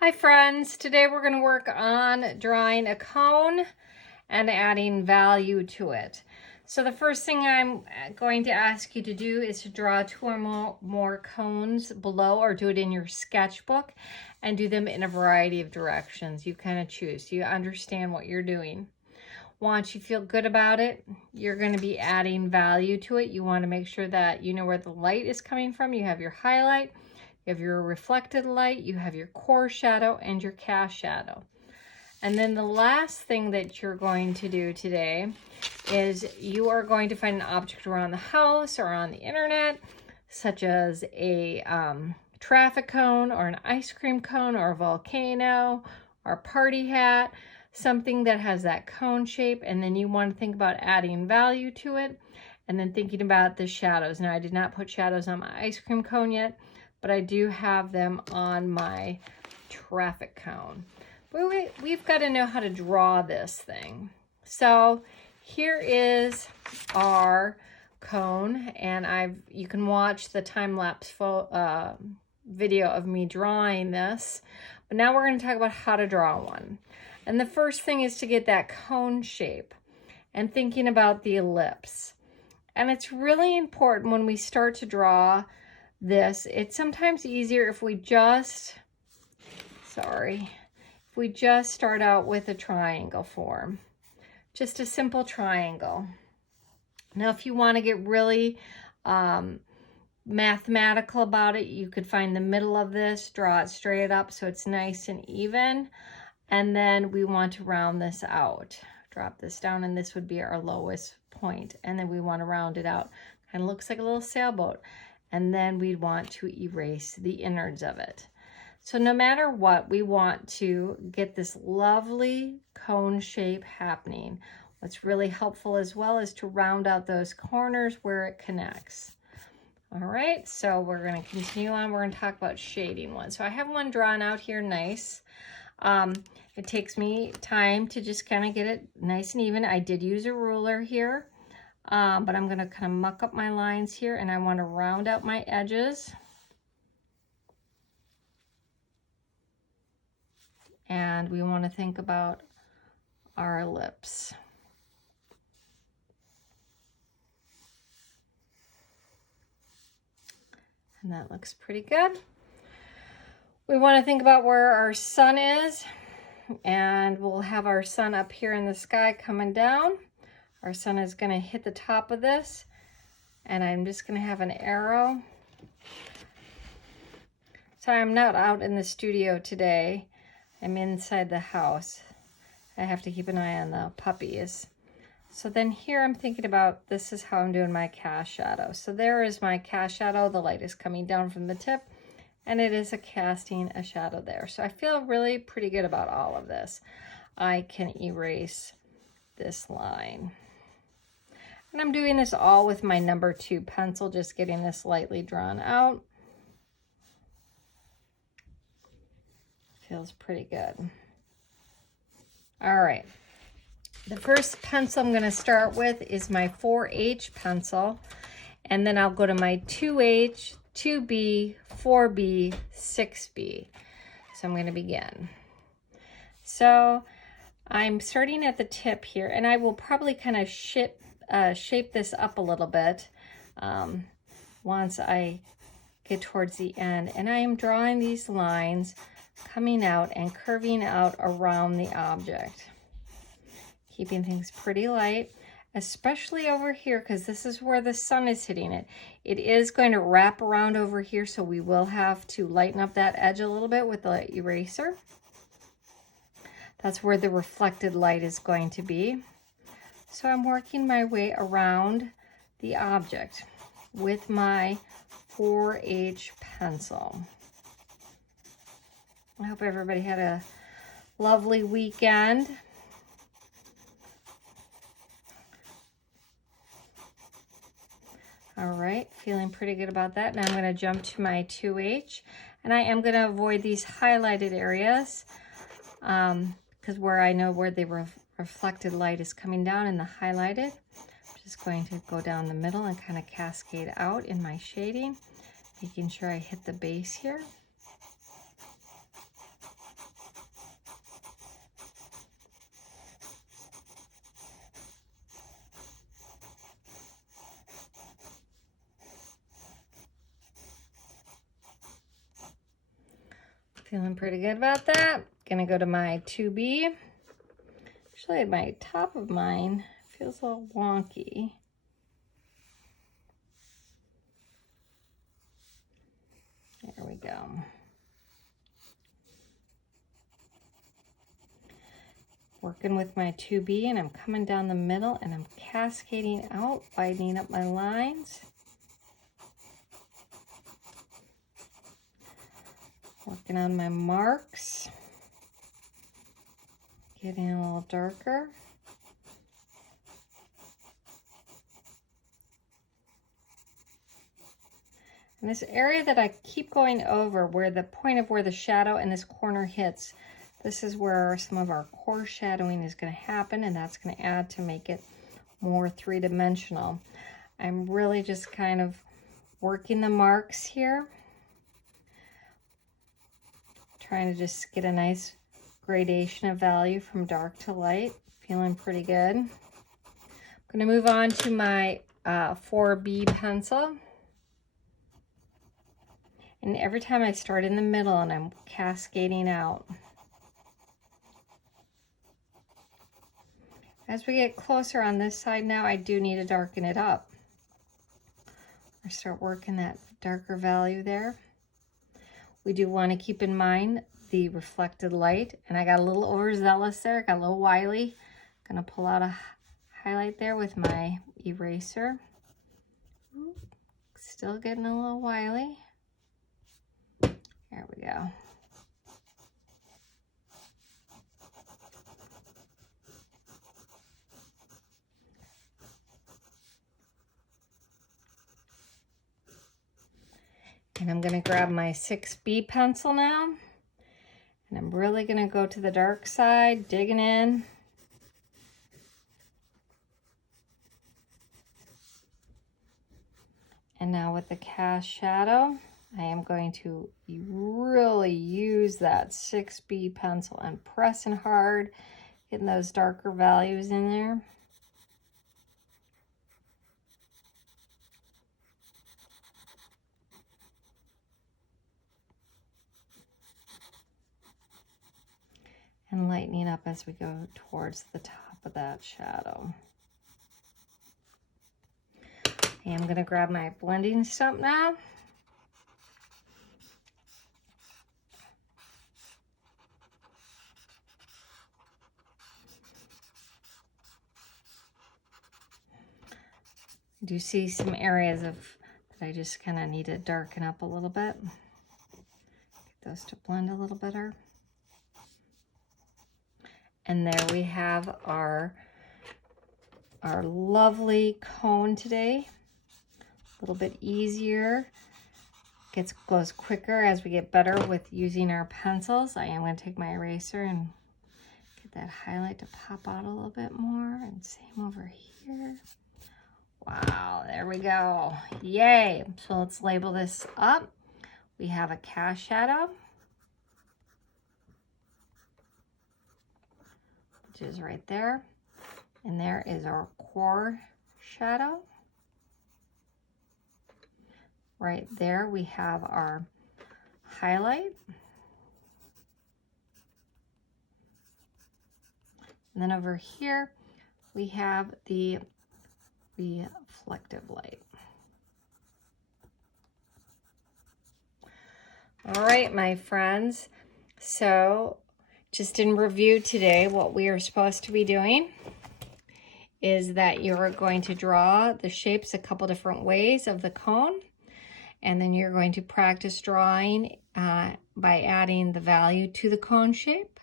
Hi friends, today we're going to work on drawing a cone and adding value to it. So the first thing I'm going to ask you to do is to draw two or more cones below, or do it in your sketchbook and do them in a variety of directions. You kind of choose. You understand what you're doing. Once you feel good about it, you're going to be adding value to it. You want to make sure that you know where the light is coming from. You have your highlight. You have your reflected light, you have your core shadow, and your cast shadow. And then the last thing that you're going to do today is you are going to find an object around the house or on the internet, such as a traffic cone or an ice cream cone or a volcano or a party hat, something that has that cone shape, and then you want to think about adding value to it and then thinking about the shadows. Now, I did not put shadows on my ice cream cone yet, but I do have them on my traffic cone. But we've got to know how to draw this thing. So here is our cone, and you can watch the time-lapse video of me drawing this. But now we're going to talk about how to draw one. And the first thing is to get that cone shape and thinking about the ellipse. And it's really important when we start to draw this. It's sometimes easier if we just start out with a triangle form, just a simple triangle. Now, if you want to get really mathematical about it, you could find the middle of this, draw it straight up so it's nice and even, and then we want to round this out. Drop this down, and this would be our lowest point, and then we want to round it out. Kind of looks like a little sailboat. And then we want to erase the innards of it. So no matter what, we want to get this lovely cone shape happening. What's really helpful as well is to round out those corners where it connects. All right, so we're going to continue on. We're going to talk about shading one. So I have one drawn out here nice. It takes me time to just kind of get it nice and even. I did use a ruler here. But I'm going to kind of muck up my lines here, and I want to round out my edges. And we want to think about our ellipse. And that looks pretty good. We want to think about where our sun is, and we'll have our sun up here in the sky coming down. Our sun is going to hit the top of this, and I'm just going to have an arrow. So I'm not out in the studio today. I'm inside the house. I have to keep an eye on the puppies. So then here I'm thinking about, this is how I'm doing my cast shadow. So there is my cast shadow. The light is coming down from the tip, and it is casting a shadow there. So I feel really pretty good about all of this. I can erase this line. And I'm doing this all with my number 2 pencil, just getting this lightly drawn out. Feels pretty good. All right. The first pencil I'm going to start with is my 4H pencil. And then I'll go to my 2H, 2B, 4B, 6B. So I'm going to begin. So I'm starting at the tip here, and I will probably kind of shape this up a little bit once I get towards the end. And I am drawing these lines coming out and curving out around the object, keeping things pretty light, especially over here, because this is where the sun is hitting it. It is going to wrap around over here, so we will have to lighten up that edge a little bit with the eraser. That's where the reflected light is going to be. So I'm working my way around the object with my 4H pencil. I hope everybody had a lovely weekend. All right, feeling pretty good about that. Now I'm going to jump to my 2H, and I am going to avoid these highlighted areas because where I know where the reflected light is coming down in the highlighted. I'm just going to go down the middle and kind of cascade out in my shading, making sure I hit the base here. Feeling pretty good about that. Gonna go to my 2B. Actually, my top of mine feels a little wonky. There we go. Working with my 2B, and I'm coming down the middle and I'm cascading out, widening up my lines. Working on my marks. Getting a little darker. And this area that I keep going over, where the point of where the shadow in this corner hits, this is where some of our core shadowing is going to happen, and that's going to add to make it more three-dimensional. I'm really just kind of working the marks here, trying to just get a nice gradation of value from dark to light. Feeling pretty good. I'm going to move on to my 4B pencil. And every time I start in the middle and I'm cascading out. As we get closer on this side now, I do need to darken it up. I start working that darker value there. We do want to keep in mind the reflected light, and I got a little overzealous there, got a little wily. Gonna pull out a highlight there with my eraser. Still getting a little wily. There we go. And I'm going to grab my 6B pencil now. And I'm really going to go to the dark side, digging in. And now with the cast shadow, I am going to really use that 6B pencil and pressing hard, getting those darker values in there. And lightening up as we go towards the top of that shadow. And I'm going to grab my blending stump now. I do see some areas that I just kind of need to darken up a little bit. Get those to blend a little better. And there we have our lovely cone today. A little bit easier. Goes quicker as we get better with using our pencils. I am going to take my eraser and get that highlight to pop out a little bit more. And same over here. Wow, there we go. Yay. So let's label this up. We have a cast shadow, which is right there. And there is our core shadow. Right there we have our highlight. And then over here we have the reflective light. All right, my friends. So just in review today, what we are supposed to be doing is that you're going to draw the shapes a couple different ways of the cone, and then you're going to practice drawing by adding the value to the cone shape,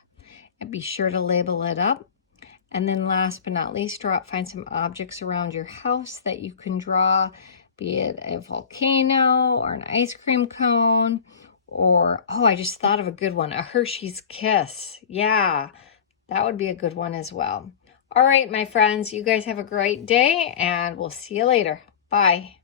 and be sure to label it up. And then last but not least, find some objects around your house that you can draw, be it a volcano or an ice cream cone, or, oh, I just thought of a good one, a Hershey's Kiss. Yeah, that would be a good one as well. All right, my friends, you guys have a great day, and we'll see you later. Bye.